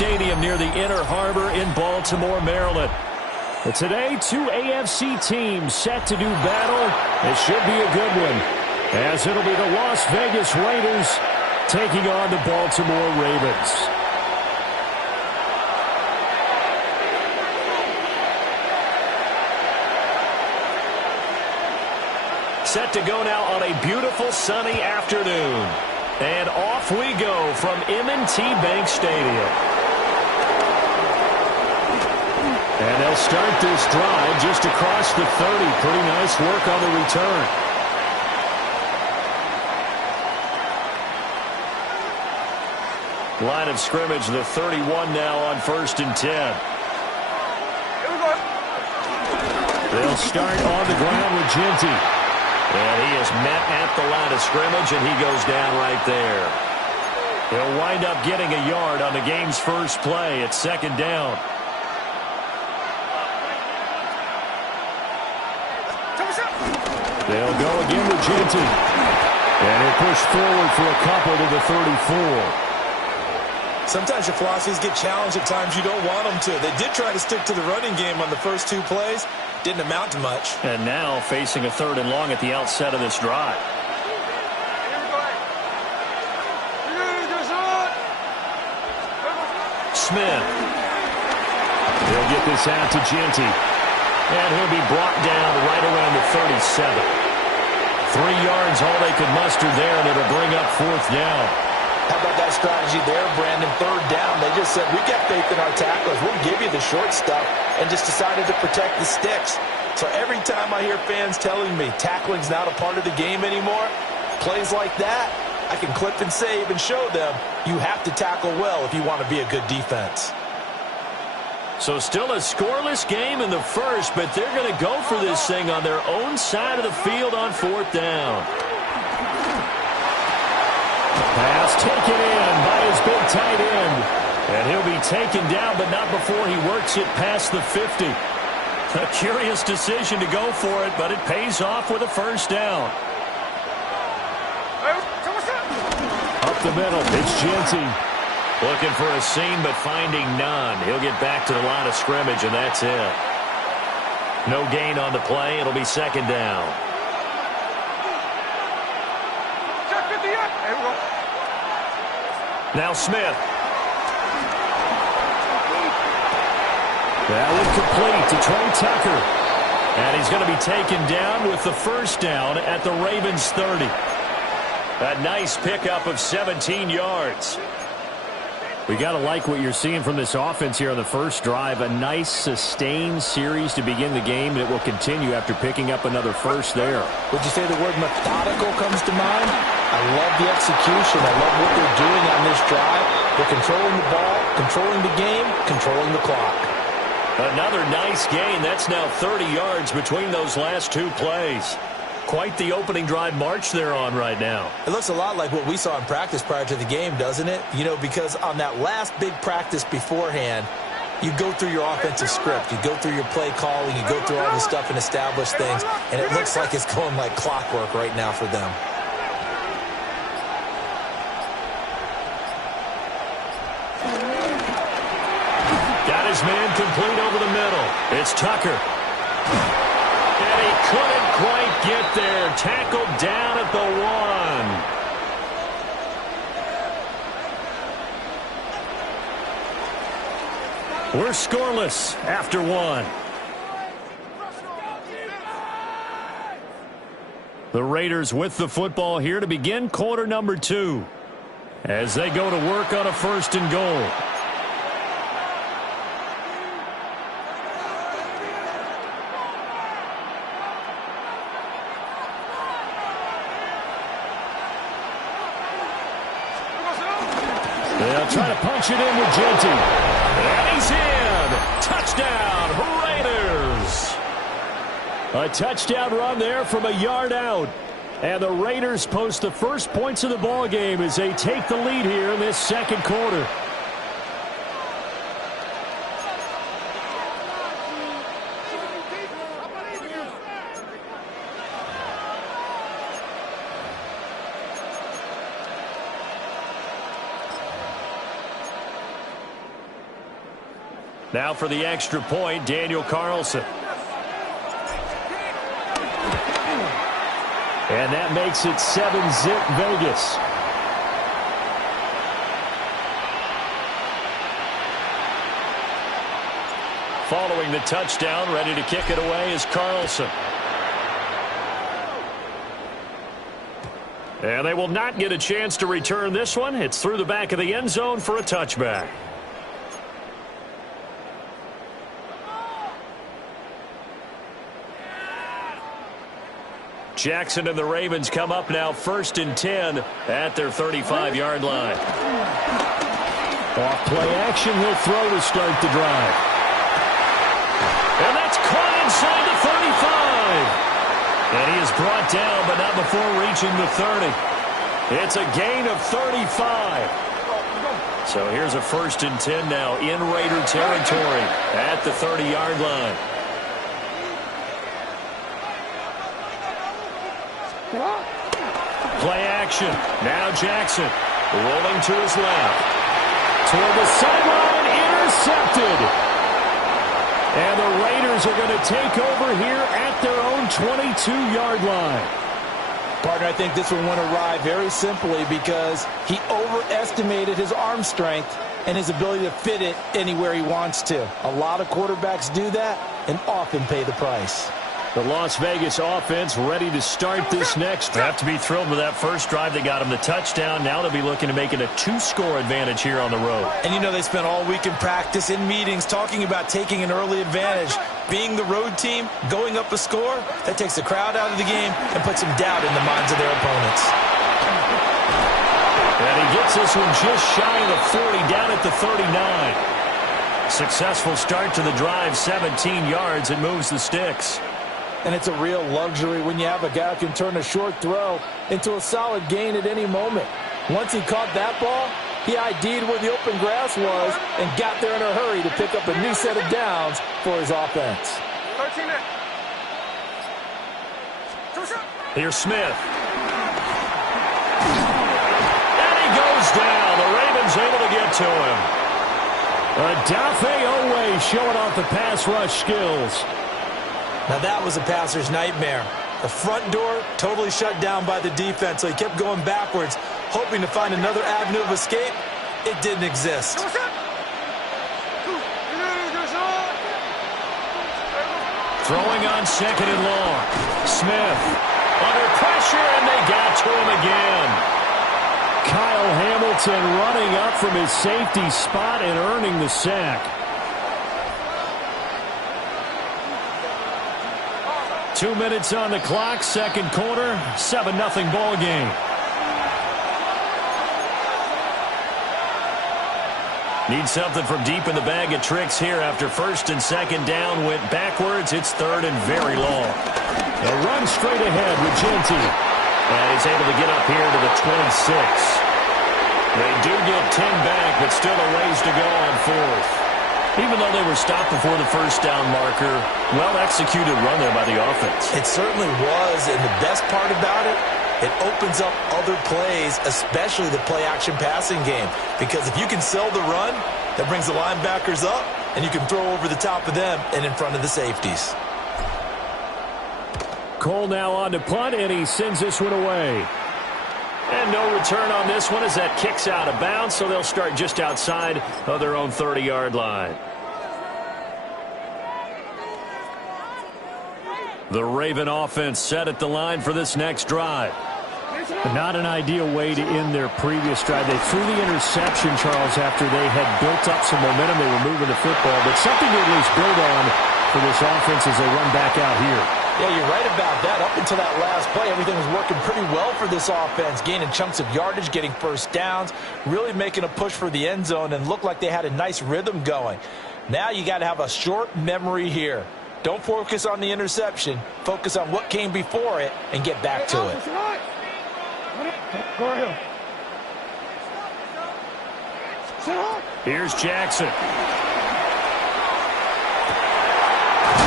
Stadium near the Inner Harbor in Baltimore, Maryland. But today, two AFC teams set to do battle. It should be a good one, as it'll be the Las Vegas Raiders taking on the Baltimore Ravens. Set to go now on a beautiful sunny afternoon. And off we go from M&T Bank Stadium. And they'll start this drive just across the 30. Pretty nice work on the return. Line of scrimmage, the 31 now on 1st and 10. They'll start on the ground with Genty. And he is met at the line of scrimmage, and he goes down right there. He'll wind up getting a yard on the game's first play at 2nd down. They'll go again with Genty. And he'll push forward for a couple to the 34. Sometimes your philosophies get challenged at times you don't want them to. They did try to stick to the running game on the first 2 plays. Didn't amount to much. And now facing a 3rd and long at the outset of this drive. Smith. He'll get this out to Genty. And he'll be brought down right around the 37. 3 yards, all they could muster there, and it'll bring up 4th down. How about that strategy there, Brandon? 3rd down. They just said, we got faith in our tacklers. We'll give you the short stuff, and just decided to protect the sticks. So every time I hear fans telling me tackling's not a part of the game anymore, plays like that, I can clip and save and show them you have to tackle well if you want to be a good defense. So still a scoreless game in the first, but they're going to go for this thing on their own side of the field on 4th down. Pass taken in by his big tight end. And he'll be taken down, but not before he works it past the 50. A curious decision to go for it, but it pays off with a 1st down. Up the middle, it's Genty. Looking for a seam, but finding none. He'll get back to the line of scrimmage, and that's it. No gain on the play. It'll be 2nd down. Now Smith. That one complete to Trey Tucker. And he's going to be taken down with the 1st down at the Ravens 30. A nice pickup of 17 yards. We got to like what you're seeing from this offense here on the first drive. A nice sustained series to begin the game, and it will continue after picking up another 1st there. Would you say the word methodical comes to mind? I love the execution. I love what they're doing on this drive. They're controlling the ball, controlling the game, controlling the clock. Another nice gain. That's now 30 yards between those last 2 plays. Quite the opening drive march they're on right now. It looks a lot like what we saw in practice prior to the game, doesn't it? You know, because on that last big practice beforehand, you go through your offensive script. You go through your play calling. You go through all this stuff and establish things. And it looks like it's going like clockwork right now for them. Got his man complete over the middle. It's Tucker. And he couldn't quite get there. Tackled down at the 1. We're scoreless after 1. The Raiders with the football here to begin quarter number 2 as they go to work on a 1st and goal. They'll try to punch it in with Genty. And he's in. Touchdown, Raiders. A touchdown run there from a yard out. And the Raiders post the first points of the ball game as they take the lead here in this 2nd quarter. Now for the extra point, Daniel Carlson. And that makes it 7-zip Vegas. Following the touchdown, ready to kick it away is Carlson. And they will not get a chance to return this one. It's through the back of the end zone for a touchback. Jackson and the Ravens come up now 1st and 10 at their 35-yard line. Off play action, he'll throw to start the drive. And that's caught inside the 35. And he is brought down, but not before reaching the 30. It's a gain of 35. So here's a 1st and 10 now in Raider territory at the 30-yard line. Play action. Now Jackson rolling to his left. Toward the sideline, intercepted. And the Raiders are going to take over here at their own 22-yard line. Partner, I think this one went awry very simply because he overestimated his arm strength and his ability to fit it anywhere he wants to. A lot of quarterbacks do that and often pay the price. The Las Vegas offense ready to start this next. They have to be thrilled with that first drive. They got him the touchdown. Now they'll be looking to make it a 2-score advantage here on the road. And you know they spent all week in practice, in meetings, talking about taking an early advantage. Being the road team, going up a score, that takes the crowd out of the game and puts some doubt in the minds of their opponents. And he gets this one just shy of the 40, down at the 39. Successful start to the drive, 17 yards. It moves the sticks. And it's a real luxury when you have a guy who can turn a short throw into a solid gain at any moment. Once he caught that ball, he ID'd where the open grass was and got there in a hurry to pick up a new set of downs for his offense. Here's Smith. And he goes down. The Ravens able to get to him. Adafe Owe showing off the pass rush skills. Now that was a passer's nightmare. The front door totally shut down by the defense, so he kept going backwards, hoping to find another avenue of escape. It didn't exist. Throwing on 2nd and long. Smith under pressure, and they got to him again. Kyle Hamilton running up from his safety spot and earning the sack. 2 minutes on the clock, second quarter, 7-0 ball game. Need something from deep in the bag of tricks here after 1st and 2nd down went backwards. It's 3rd and very long. A run straight ahead with Genty. And he's able to get up here to the 26. They do get 10 back, but still a ways to go on 4th. Even though they were stopped before the first down marker, well-executed run there by the offense. It certainly was, and the best part about it, it opens up other plays, especially the play-action passing game. Because if you can sell the run, that brings the linebackers up, and you can throw over the top of them and in front of the safeties. Cole now on to punt, and he sends this one away. And no return on this one as that kicks out of bounds, so they'll start just outside of their own 30-yard line. The Raven offense set at the line for this next drive. Not an ideal way to end their previous drive. They threw the interception, Charles, after they had built up some momentum. They were moving the football, but something to at least build on for this offense as they run back out here. Yeah, you're right about that. Up until that last play, everything was working pretty well for this offense, gaining chunks of yardage, getting first downs, really making a push for the end zone, and looked like they had a nice rhythm going. Now you got to have a short memory here. Don't focus on the interception. Focus on what came before it and get back to it. Here's Jackson.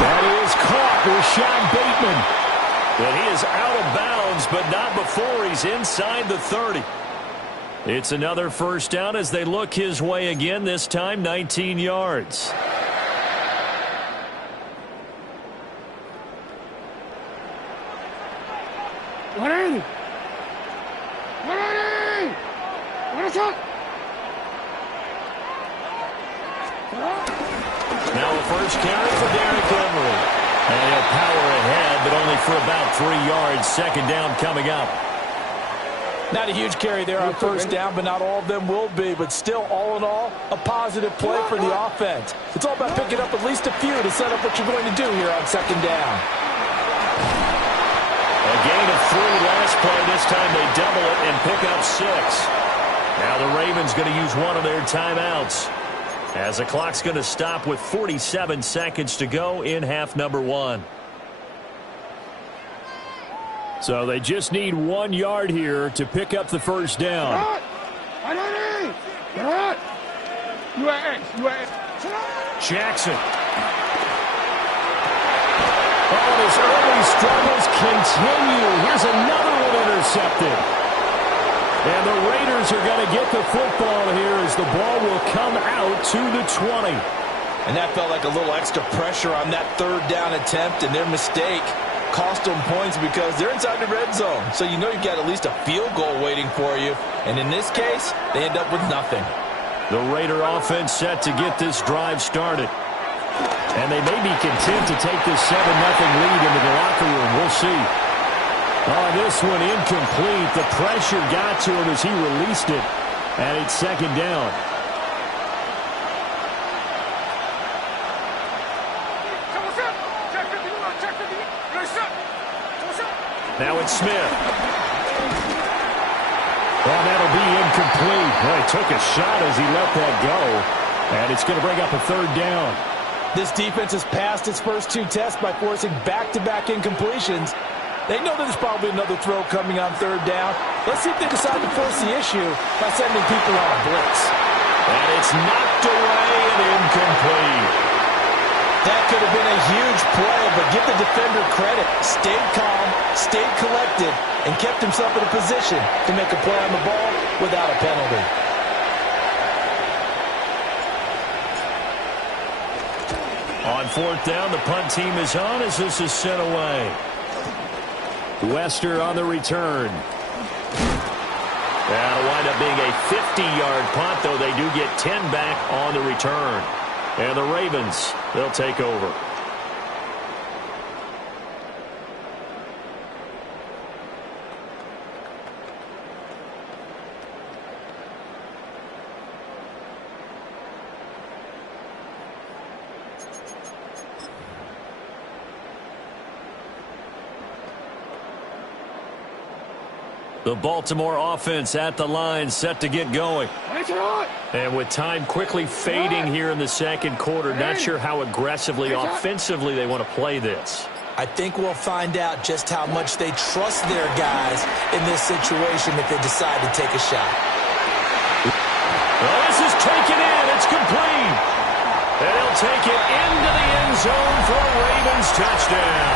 That is caught. Rashad Bateman. And he is out of bounds, but not before he's inside the 30. It's another first down as they look his way again, this time 19 yards. 180. 180. 180. Now a first carry for Derrick Henry. And he'll power ahead, but only for about 3 yards. Second down coming up. Not a huge carry there on first down, but not all of them will be. But still, all in all, a positive play for the offense. It's all about picking up at least a few to set up what you're going to do here on second down. A gain of 3 last play. This time they double it and pick up 6. Now the Ravens going to use one of their timeouts, as the clock's going to stop with 47 seconds to go in half number 1. So they just need 1 yard here to pick up the first down. Jackson. Oh, his early struggles continue. Here's another one intercepted. And the Raiders are going to get the football here as the ball will come out to the 20. And that felt like a little extra pressure on that third down attempt, and their mistake cost them points because they're inside the red zone. So you know you've got at least a field goal waiting for you. And in this case, they end up with nothing. The Raider offense set to get this drive started. And they may be content to take this 7-0 lead into the locker room. We'll see. Oh, this one incomplete. The pressure got to him as he released it. And it's second down. Now it's Smith. Oh, that'll be incomplete. Boy, he took a shot as he let that go. And it's going to bring up a third down. This defense has passed its first 2 tests by forcing back-to-back incompletions. They know that there's probably another throw coming on third down. Let's see if they decide to force the issue by sending people on a blitz. And it's knocked away and incomplete. That could have been a huge play, but give the defender credit. Stayed calm, stayed collected, and kept himself in a position to make a play on the ball without a penalty. On fourth down, the punt team is on as this is sent away. Wester on the return. That'll wind up being a 50-yard punt, though they do get 10 back on the return. And the Ravens, they'll take over. The Baltimore offense at the line, set to get going. And with time quickly fading here in the second quarter, not sure how aggressively, offensively they want to play this. I think we'll find out just how much they trust their guys in this situation if they decide to take a shot. Well, this is taken in. It's complete. And he'll take it into the end zone for a Ravens touchdown.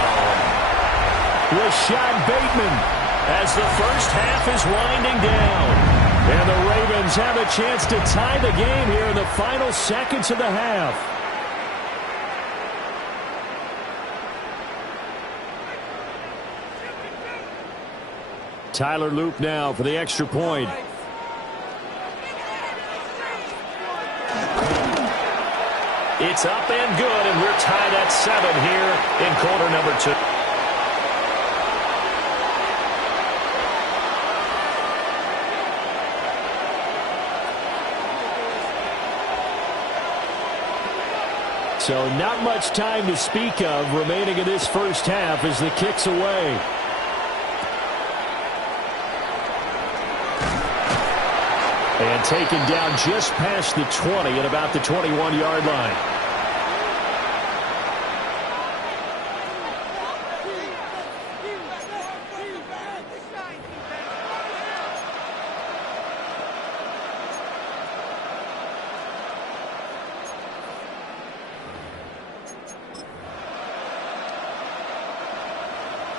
Rashad Bateman, as the first half is winding down. And the Ravens have a chance to tie the game here in the final seconds of the half. Tyler Loop now for the extra point. It's up and good, and we're tied at 7 here in quarter number 2. So not much time to speak of remaining in this first half as the kick's away. And taken down just past the 20 at about the 21-yard line.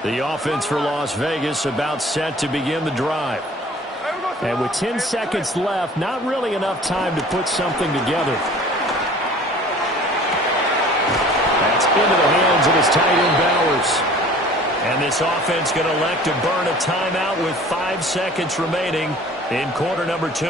The offense for Las Vegas about set to begin the drive. And with 10 seconds left, not really enough time to put something together. That's into the hands of his tight end Bowers. And this offense going to elect to burn a timeout with 5 seconds remaining in quarter number 2.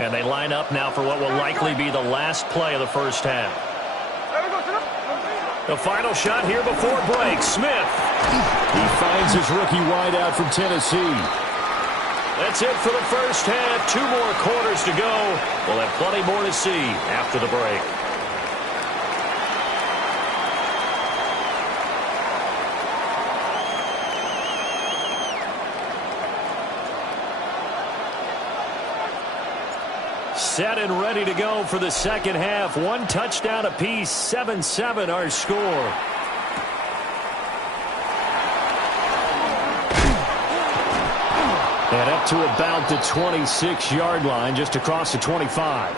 And they line up now for what will likely be the last play of the first half. The final shot here before break. Smith. He finds his rookie wideout from Tennessee. That's it for the first half. 2 more quarters to go. We'll have plenty more to see after the break. Set and ready to go for the second half. 1 touchdown apiece. 7-7 our score. And up to about the 26-yard line, just across the 25.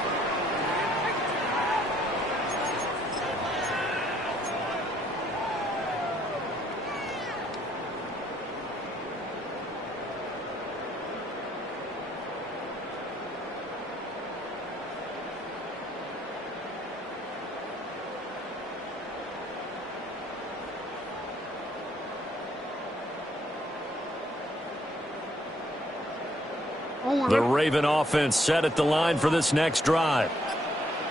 The Raven offense set at the line for this next drive.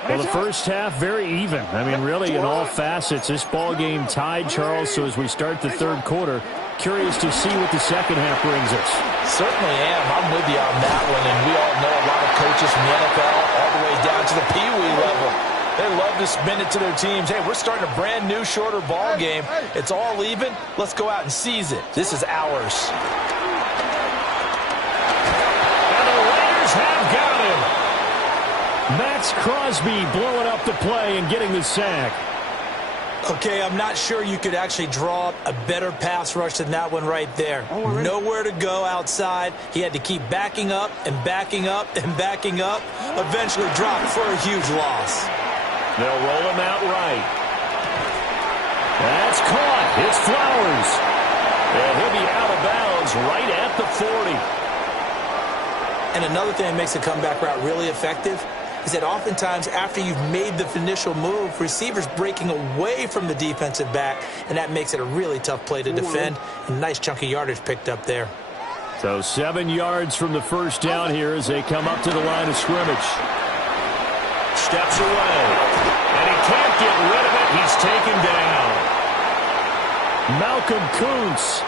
Well, the first half, very even. I mean, really, in all facets, this ball game tied, Charles. So as we start the third quarter, curious to see what the second half brings us. Certainly am. I'm with you on that one. And we all know a lot of coaches from the NFL all the way down to the Pee Wee level. They love to spin it to their teams. Hey, we're starting a brand new, shorter ball game. It's all even. Let's go out and seize it. This is ours. Have got him. Max Crosby blowing up the play and getting the sack. Okay, I'm not sure you could actually draw up a better pass rush than that one right there. Nowhere to go outside. He had to keep backing up and backing up and backing up. Eventually dropped for a huge loss. They'll roll him out right. That's caught. It's Flowers. And he'll be out of bounds right at the 40. And another thing that makes a comeback route really effective is that oftentimes after you've made the initial move, receivers breaking away from the defensive back, and that makes it a really tough play to defend. A nice chunk of yardage picked up there. So 7 yards from the first down here as they come up to the line of scrimmage. Steps away. And he can't get rid of it. He's taken down. Malcolm Kuntz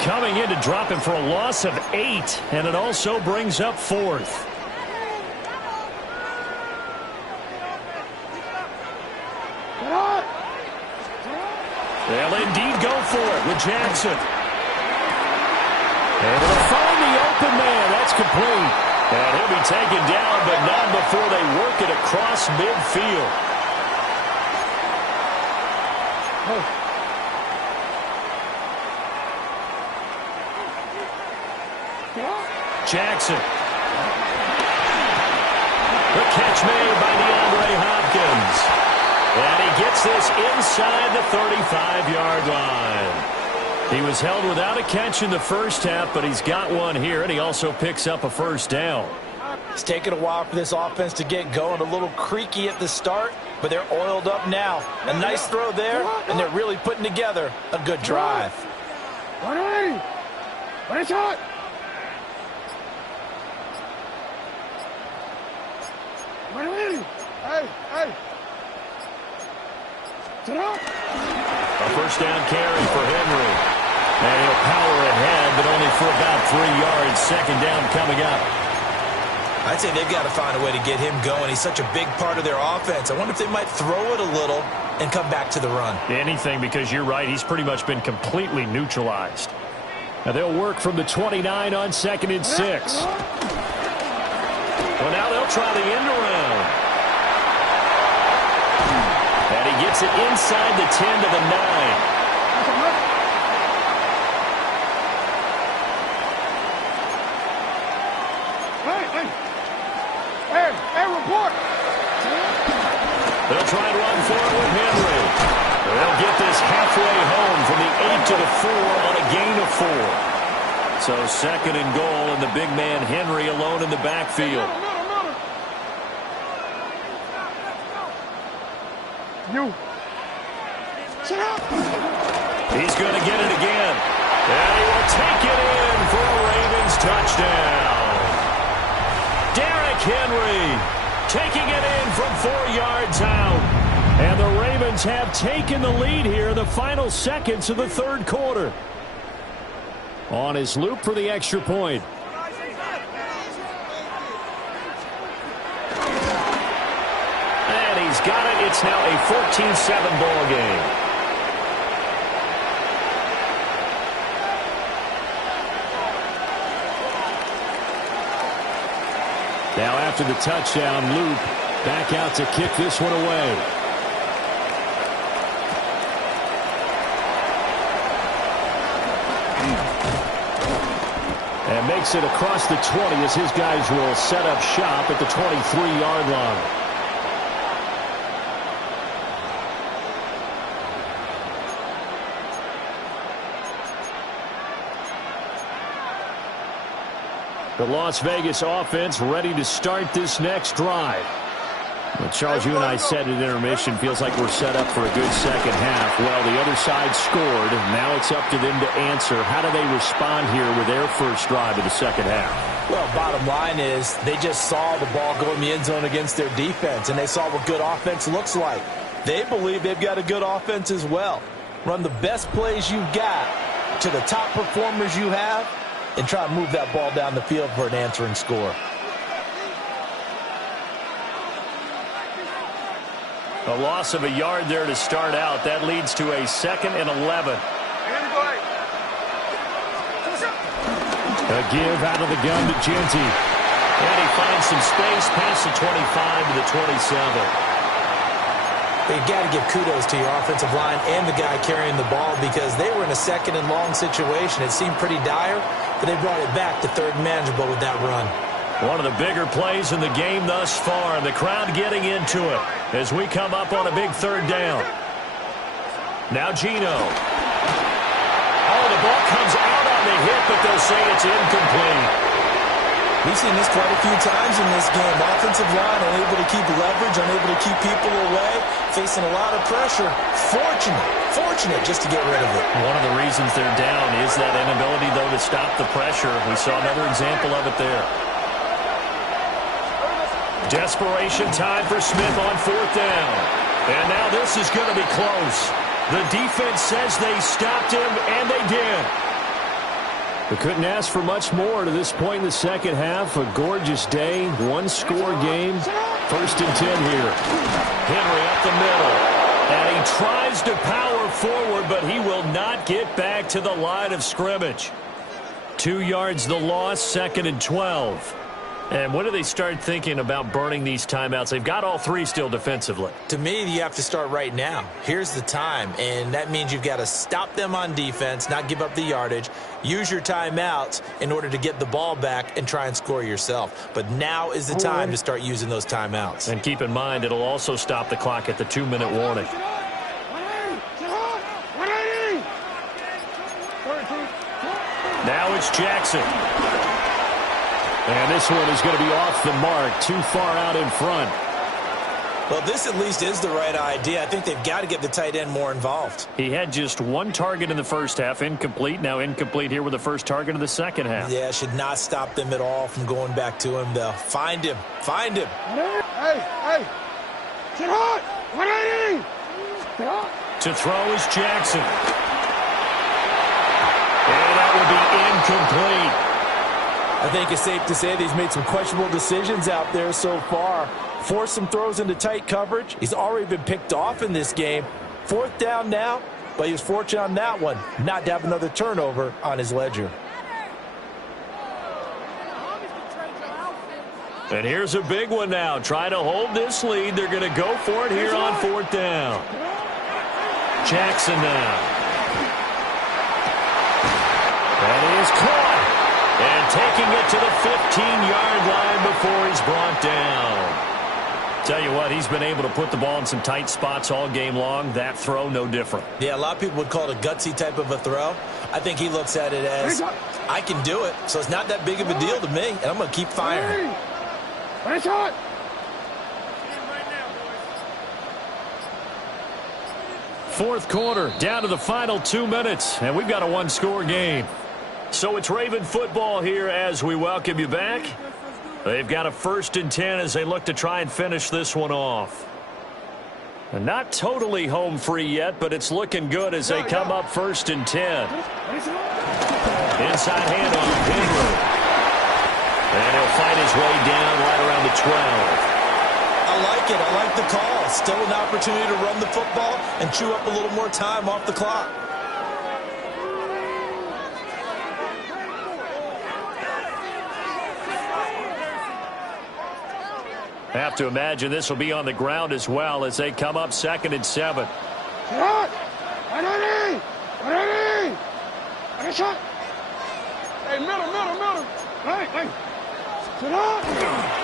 coming in to drop him for a loss of 8, and it also brings up 4th. They'll indeed go for it with Jackson. And they'll find the open man. That's complete. And he'll be taken down, but not before they work it across midfield. Jackson. The catch made by DeAndre Hopkins. And he gets this inside the 35-yard line. He was held without a catch in the first half, but he's got one here, and he also picks up a first down. It's taken a while for this offense to get going. A little creaky at the start, but they're oiled up now. A nice throw there, and they're really putting together a good drive. 180. What a shot. Hey. A first down carry for Henry. And he'll power ahead, but only for about 3 yards. Second down coming up. I'd say they've got to find a way to get him going. He's such a big part of their offense. I wonder if they might throw it a little and come back to the run. Anything, because you're right. He's pretty much been completely neutralized. Now they'll work from the 29 on 2nd and 6. Well, now they'll try the end around. And he gets it inside the 10 to the 9. Hey, report. They'll try and run for it with Henry. They'll get this halfway home from the 8 to the 4 on a gain of 4. So 2nd and goal, and the big man Henry alone in the backfield. You. Shut up. He's going to get it again. And he will take it in for a Ravens touchdown. Derrick Henry taking it in from 4 yards out. And the Ravens have taken the lead here in the final seconds of the third quarter. On his loop for the extra point. And he's got it. It's now a 14-7 ball game. Now after the touchdown, Loop back out to kick this one away. And makes it across the 20 as his guys will set up shop at the 23-yard line. The Las Vegas offense ready to start this next drive. Well, Charles, you and I said at intermission, feels like we're set up for a good second half. Well, the other side scored. Now it's up to them to answer. How do they respond here with their first drive of the second half? Well, bottom line is they just saw the ball go in the end zone against their defense, and they saw what good offense looks like. They believe they've got a good offense as well. Run the best plays you've got to the top performers you have, and try to move that ball down the field for an answering score. A loss of a yard there to start out. That leads to a 2nd and 11. A give out of the gun to Genty. And he finds some space past the 25 to the 27. You've got to give kudos to your offensive line and the guy carrying the ball because they were in a 2nd and long situation. It seemed pretty dire, but they brought it back to 3rd and manageable with that run. One of the bigger plays in the game thus far, and the crowd getting into it as we come up on a big 3rd down. Now Geno. Oh, the ball comes out on the hit, but they'll say it's incomplete. We've seen this quite a few times in this game. Offensive line unable to keep leverage, unable to keep people away, facing a lot of pressure. Fortunate just to get rid of it. One of the reasons they're down is that inability, though, to stop the pressure. We saw another example of it there. Desperation time for Smith on 4th down. And now this is going to be close. The defense says they stopped him, and they did. We couldn't ask for much more to this point in the second half. A gorgeous day, one-score game. 1st and 10 here. Henry up the middle. And he tries to power forward, but he will not get back to the line of scrimmage. 2 yards the loss, 2nd and 12. And when do they start thinking about burning these timeouts? They've got all 3 still defensively. To me, you have to start right now. Here's the time, and that means you've got to stop them on defense, not give up the yardage, use your timeouts in order to get the ball back and try and score yourself. But now is the time to start using those timeouts. And keep in mind, it'll also stop the clock at the 2-minute warning. Now it's Jackson. And this one is going to be off the mark, too far out in front. Well, this at least is the right idea. I think they've got to get the tight end more involved. He had just 1 target in the first half, incomplete. Now incomplete here with the first target of the second half. Yeah, should not stop them at all from going back to him. They'll find him. Find him. Hey. Get hot. 180. Get hot. To throw is Jackson. And that will be incomplete. I think it's safe to say that he's made some questionable decisions out there so far. Forced some throws into tight coverage. He's already been picked off in this game. 4th down now, but he was fortunate on that one not to have another turnover on his ledger. And here's a big one now. Trying to hold this lead. They're going to go for it here on 4th down. Jackson now. And he is caught. And taking it to the 15-yard line before he's brought down. Tell you what, he's been able to put the ball in some tight spots all game long. That throw, no different. Yeah, a lot of people would call it a gutsy type of a throw. I think he looks at it as, I can do it, so it's not that big of a deal to me, and I'm going to keep firing. fourth quarter, down to the final 2 minutes, and we've got a one-score game. So it's Raven football here as we welcome you back. They've got a 1st and 10 as they look to try and finish this one off. And not totally home free yet, but it's looking good as they come up 1st and 10. Inside handoff, Henry. And he'll fight his way down right around the 12. I like it. I like the call. Still an opportunity to run the football and chew up a little more time off the clock. Have to imagine this will be on the ground as well as they come up 2nd and 7. Shot! Ready! Ready! Ready, shot! Hey, middle! Hey! Shot!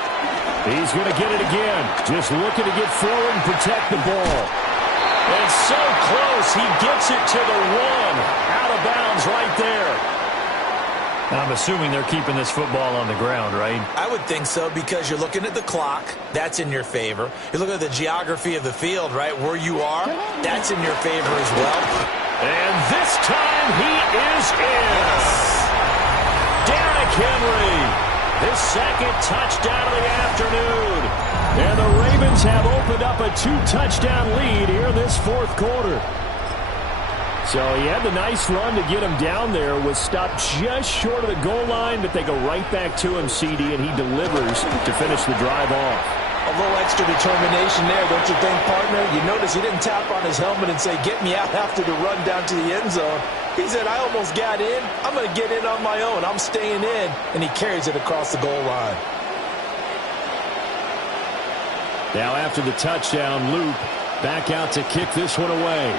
He's going to get it again. Just looking to get forward and protect the ball. And so close, he gets it to the 1. Out of bounds right there. I'm assuming they're keeping this football on the ground, right? I would think so because you're looking at the clock. That's in your favor. You look at the geography of the field, right, where you are. That's in your favor as well. And this time he is in. Derrick Henry. His 2nd touchdown of the afternoon. And the Ravens have opened up a 2-touchdown lead here in this 4th quarter. So he had the nice run to get him down there. Was stopped just short of the goal line, but they go right back to him, CD, and he delivers to finish the drive off. A little extra determination there, don't you think, partner? You notice he didn't tap on his helmet and say, get me out after the run down to the end zone. He said, I almost got in. I'm going to get in on my own. I'm staying in. And he carries it across the goal line. Now after the touchdown, loop back out to kick this one away.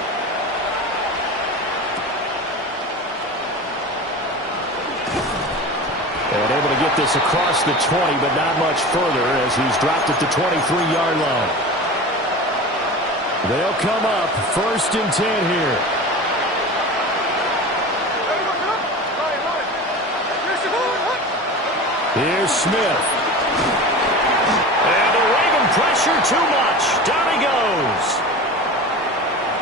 And able to get this across the 20, but not much further as he's dropped at the 23-yard line. They'll come up 1st and 10 here. Here's Smith. And the Raven pressure too much. Down he goes.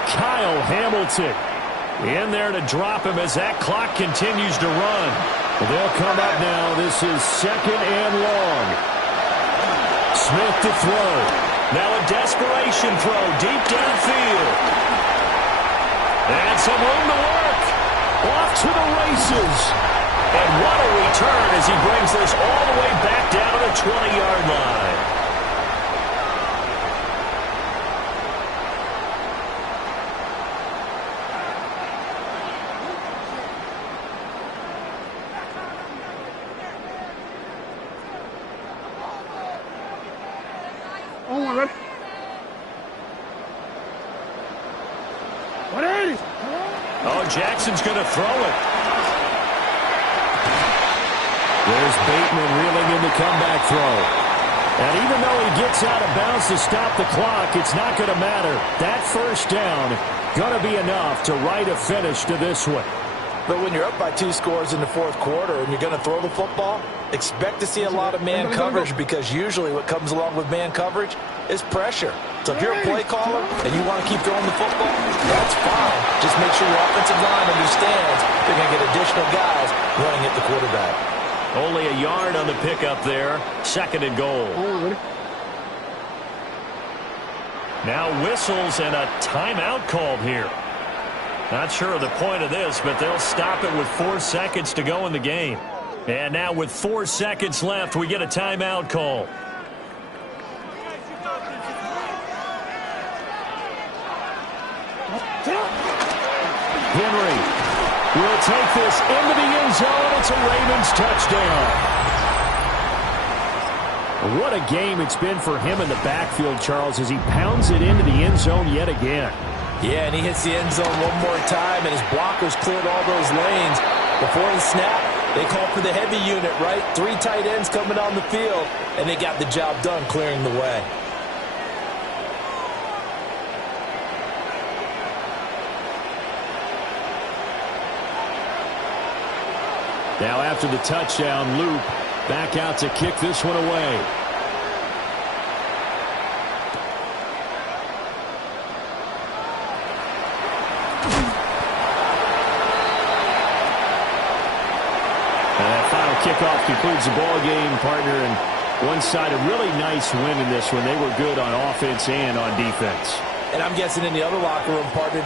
Kyle Hamilton in there to drop him as that clock continues to run. They'll come up now. This is 2nd and long. Smith to throw. Now a desperation throw deep downfield. And some room to work. Off to the races. And what a return as he brings this all the way back down to the 20-yard line. Oh, Jackson's going to throw it. There's Bateman reeling in the comeback throw. And even though he gets out of bounds to stop the clock, it's not going to matter. That 1st down going to be enough to write a finish to this one. But when you're up by 2 scores in the 4th quarter and you're going to throw the football, expect to see a lot of man coverage because usually what comes along with man coverage is pressure. So if you're a play caller and you want to keep throwing the football, that's fine. Just make sure your offensive line understands they're going to get additional guys running at the quarterback. Only a yard on the pickup there. 2nd and goal. Now whistles and a timeout called here. Not sure of the point of this, but they'll stop it with 4 seconds to go in the game. And now with 4 seconds left, we get a timeout call. Henry will take this into the end zone. It's a Ravens touchdown. What a game it's been for him in the backfield, Charles, as he pounds it into the end zone yet again. Yeah, and he hits the end zone one more time, and his blockers cleared all those lanes. Before the snap, they called for the heavy unit, right? 3 tight ends coming on the field, and they got the job done clearing the way. Now after the touchdown, loop back out to kick this one away. kickoff concludes the ball game, partner, and one side a really nice win in this one. They were good on offense and on defense. And I'm guessing in the other locker room, partner,